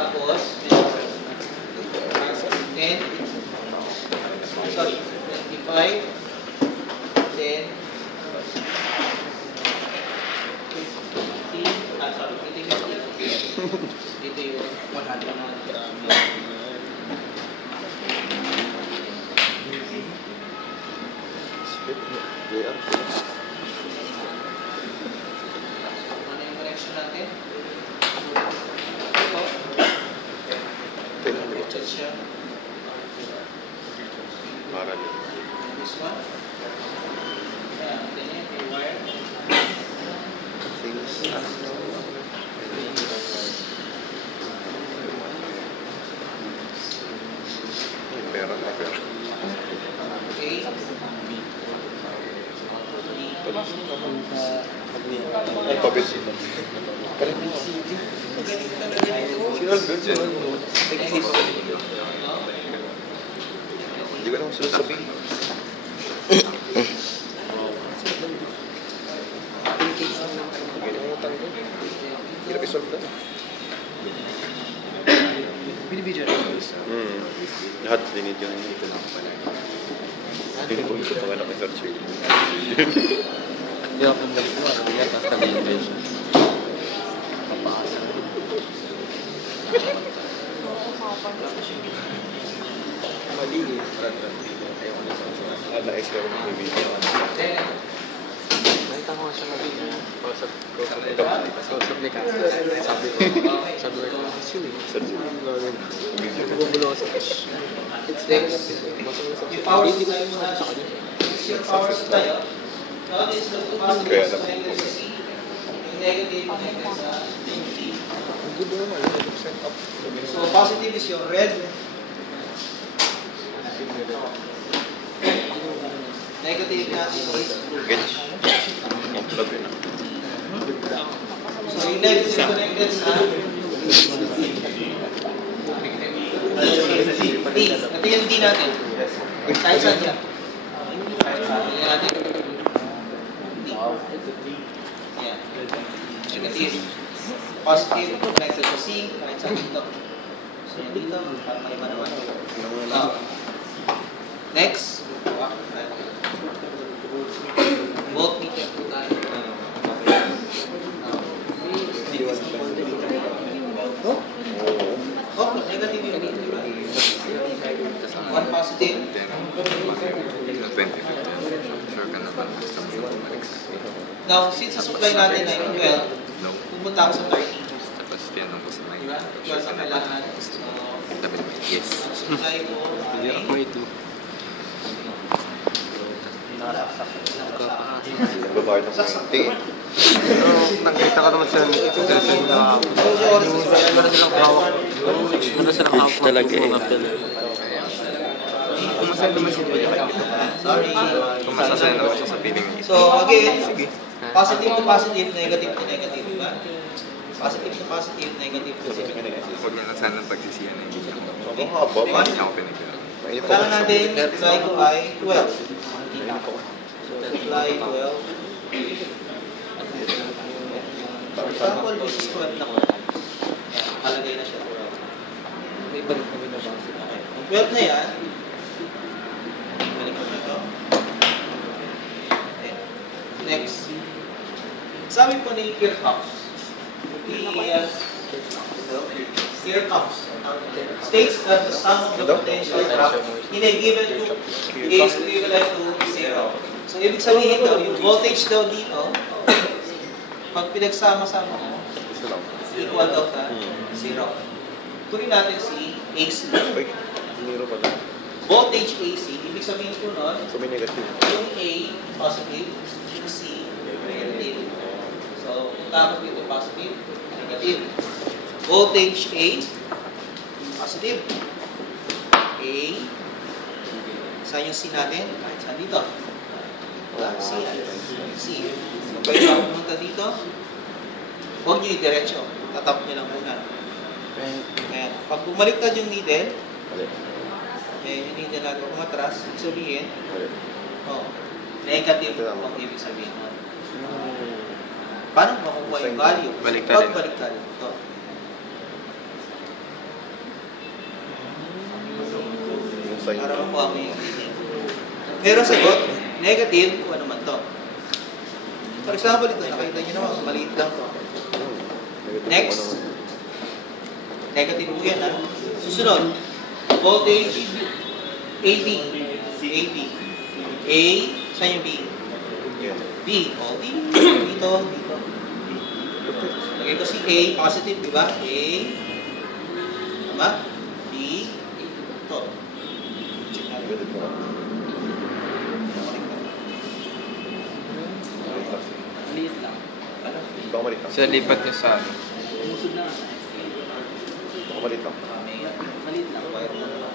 Tapos, 10, sorry, 25, 10, 15, sorry, ito yung 50. Ito yung 100. Ano yung connection natin? Ito. Richard siya. This one. Ayan, ganyan, yung wire. Okay. Ay, pabit dito. Hindi ko naman sasabihin. Hirap isolve na. Binibidyo na yung Lahat dinid yun. Hindi ko ito pa na search video. Hindi ako ng gabi ko. Ano yan? Basta binibidyo siya. Papaasa na rin. Mali eh. Na-explore mo yung video. Nakita ko nga siya gabi niya. Kausap niya ka. Sabi ko, it's you eh. Bumubulo ko sa fish. It's next. Yung power supply mo na yung power supply, oh. No, this is the positive sa C. Yung negative sa C. So positive is your red. Negative natin is blue. So yung negative connected sa D. Ito yung D natin. Kahit saan yan. Yan natin. D. Yan. Negative. Positive. Connected sa C. Kahit saan dito. So yan dito. Para maiba naman. Next. Voltmeter po tayo. Oh, negative yun. One positive. 20. Sure ka na ba? Now, since sa supply natin ay 12, pumunta ako sa 30. Tapos tinanong ko sa mga. Diba? 12 ang kailangan natin. Yes. Supply ko Hindi ay... ako ito. Babayad ng tingin. Pero nakita ko naman sa meron silang hawak. Meron silang hawak. Talaga eh. Kumasaya naman si Joy. Sorry. Kumasasaya naman siya sa piling niya. So, again, positive to positive, negative to negative, diba? Positive to positive, negative to negative. Huwag niya na sana pagsisiyan na hindi ako. Okay? Hindi ako pinagyan. Kailangan natin, supply ko ay 12. Supply 12. Example, this is 12 na ko. Kalagay na siya 12. May balik kami na ba? Okay. Ang 12 na yan, balik ko nito. Okay. Next. Sabi po ni Kirchhoff, Kirchhoff states that the sum of the potential drop in a given loop is equivalent to 0. So, ibig sabihin daw, yung voltage daw dito, pag pinagsama-sama mo, equal daw ka 0. Tuloy natin si AC. Voltage AC, ibig sabihin po nun, yung A, positive, yung C, negative. So, punta ako dito, positive, negative. Voltage A, positive. A, saan yung C natin? Saan dito? Wala, C. C. So, pwede ako pumunta dito. Huwag nyo i-diretso. Tatap nyo lang muna. Ayan. Pag bumaliktad yung needle, yung needle natin umatras, ibig sabihin, negative ang ibig sabihin. Paano makukuha yung value? Baliktad. Pag baliktad. Ito. Para makuha mo yung reading. Meron sagot, negative, kung ano man to. For example, ito, nakita nyo naman, maliit lang to. Next. Negative po yan, ha? Susunod. Voltage, AB. AB. A, saan yung B? B. O, D. Dito, dito. Lagay ko si A, positive, di ba? A. Tama? B. Ito. Check natin. Maliit lang. Ano? Baka malit lang. Sa lipat niya sa ano. Umusog na. Baka malit lang. Maliit lang. Wire mo na lang.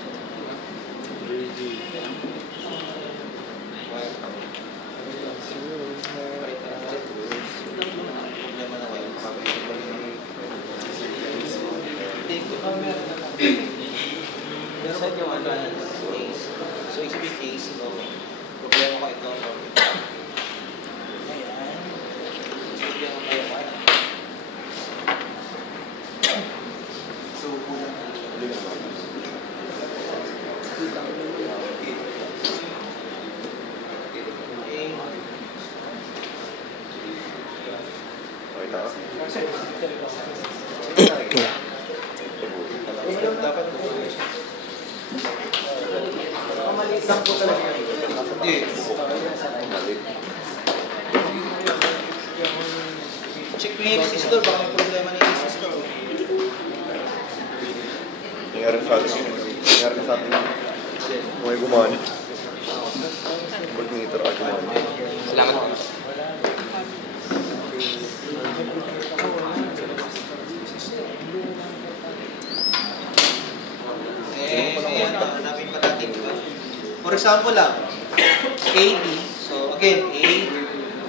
Wire ka. Balik ka na. Problema na wire. Take ko. Saan yung ano? Case. So, exhibit case. So, problema ko ito. Ayan. Problema ko yung wire. So, Okay, tama. dapat maliit lang po talaga. Hindi. Check mo yung resistor, baka may problema na yung resistor. Nangyari sa atin yun. Nangyari sa atin yun. May gumana. Voltmeter at gumana. Salamat po. Ayan, hanapin pa natin, di ba? For example lang, A, B. So, again, A,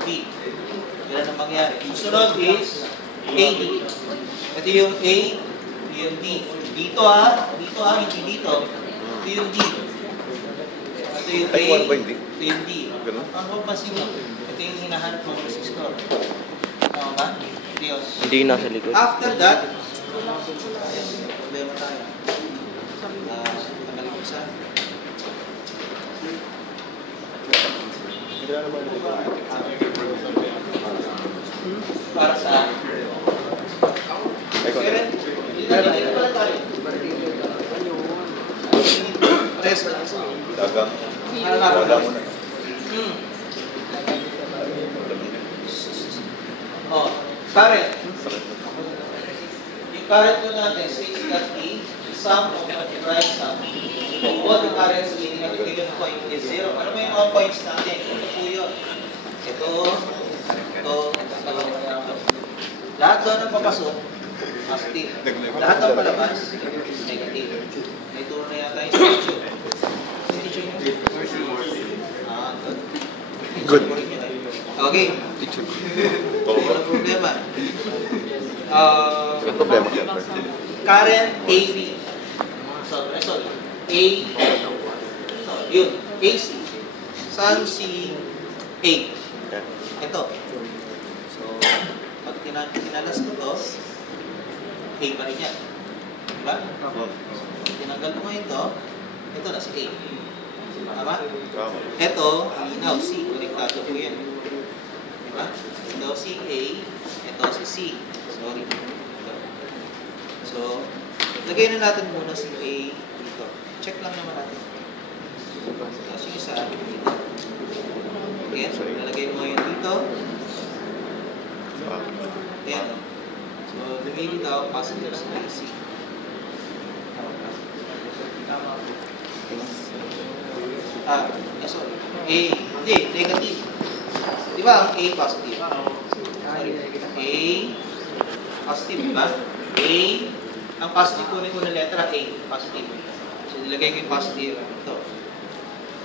B. Yan ang mangyari. Susunod is A, D. Ito yung A, yung D. Dito hindi dito. Ito yung D. Ito yung A, Ay, one ba yung D? ito yung D. Ganun? Ang papansin mo, ito yung hinahanap ng resistor. Tama ba? Diyos. Hindi nasa likod. After that, problema tayo. Tanggalin ko isa. Para sa Ay, kung ano? dito pala tayo. Pares ka. Daga. Hanapin Wala mo. mo na. Oh, current. Yung current ko natin, 6.E, sum of right sum. All the currents leading at a given point is 0. Ano ba yung mga points natin? Ito po yun. Ito. Lahat doon ang papasok, positive. Lahat ang palabas, negative. May turo na yata yung teacher. Yung teacher niyo? Good. Okay. Walang problema. May problema siyempre. Current AB. Sorry. A. Yun. AC. Saan si A? Ito. So, pag tinalas ko to, A pa rin yan. Diba? So, tinanggal mo ngayon to, ito na si A. Tama? Tama. Ito, linaw, C. Konektado po yan. Diba? Ito si A, ito si C. Sorry. Ito. So, lagay na natin muna si A dito. Check lang naman natin. Tapos yung isa, dito. Again, lalagay mo ngayon dito. Ayan. So, lumili daw, positive sa AC. Sorry. A, hindi, negative. Di ba ang A positive? Sorry. A, positive, di ba? A, ang positive kunin ko ng letra A, positive. So, nilagay ko yung positive. Ito.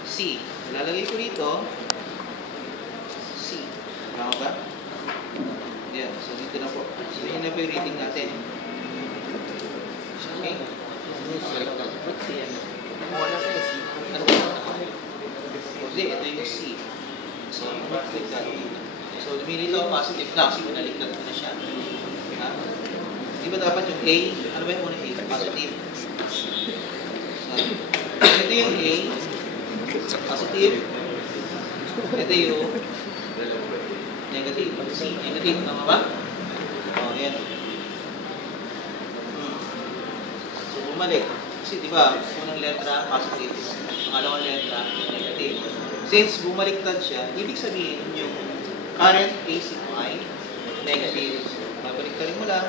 C. Lalagay ko dito, C. Tama ba? Yan. So, dito na po. So, yun na po yung reading natin. Okay? Ano ba? Hindi, ito yung C. So, click that dito. So, lumilito positive na kasi binaliktad ko na siya. Ha? Di ba dapat yung A? Ano ba yung muna A? Positive. So, ito yung A, positive. Ito yung negative. C, negative. Tama ba? O, yan. So, bumalik. Kasi di ba, unang letra, positive. Pangalawang letra, negative. Since bumaliktad siya, ibig sabihin yung current AC mo ay negative. Babaliktarin mo lang.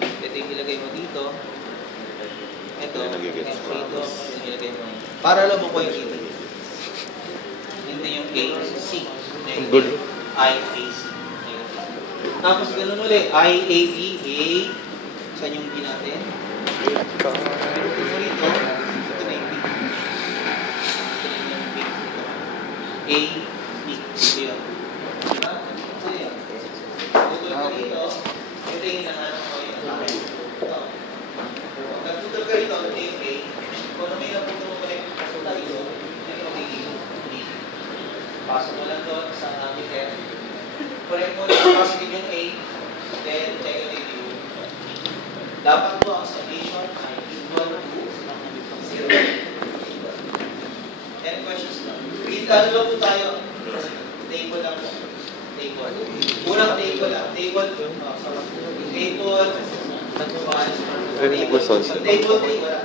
Ito yung ilagay mo dito. Ito, ito, ilagay mo. Para alam mo ko yung dito. Hindi yung AC. Negative. IAC. Tapos ganun ulit. IAB, A. Saan yung B natin? Ito rito. Ito na yung B. Ito na yung B. A, B. Ito yun. Diba? Ito yun. Putol ka rito. Ito yung hinahanap mo yung akin. Ito. Nagputol ka rito. Ito yung A. Kung ano may naputol mo ulit, resulta rito. Ito yung magiging B. Pasok mo lang doon sa amplifier. Correct mo lang positive yung A. Then, check yung review. Dapat po ang summation ay equal to 0. Any questions na? Pagkintalo lang po tayo. Table lang po. Table. Unang table lang. Table. Table. Table. Table 3. Wala.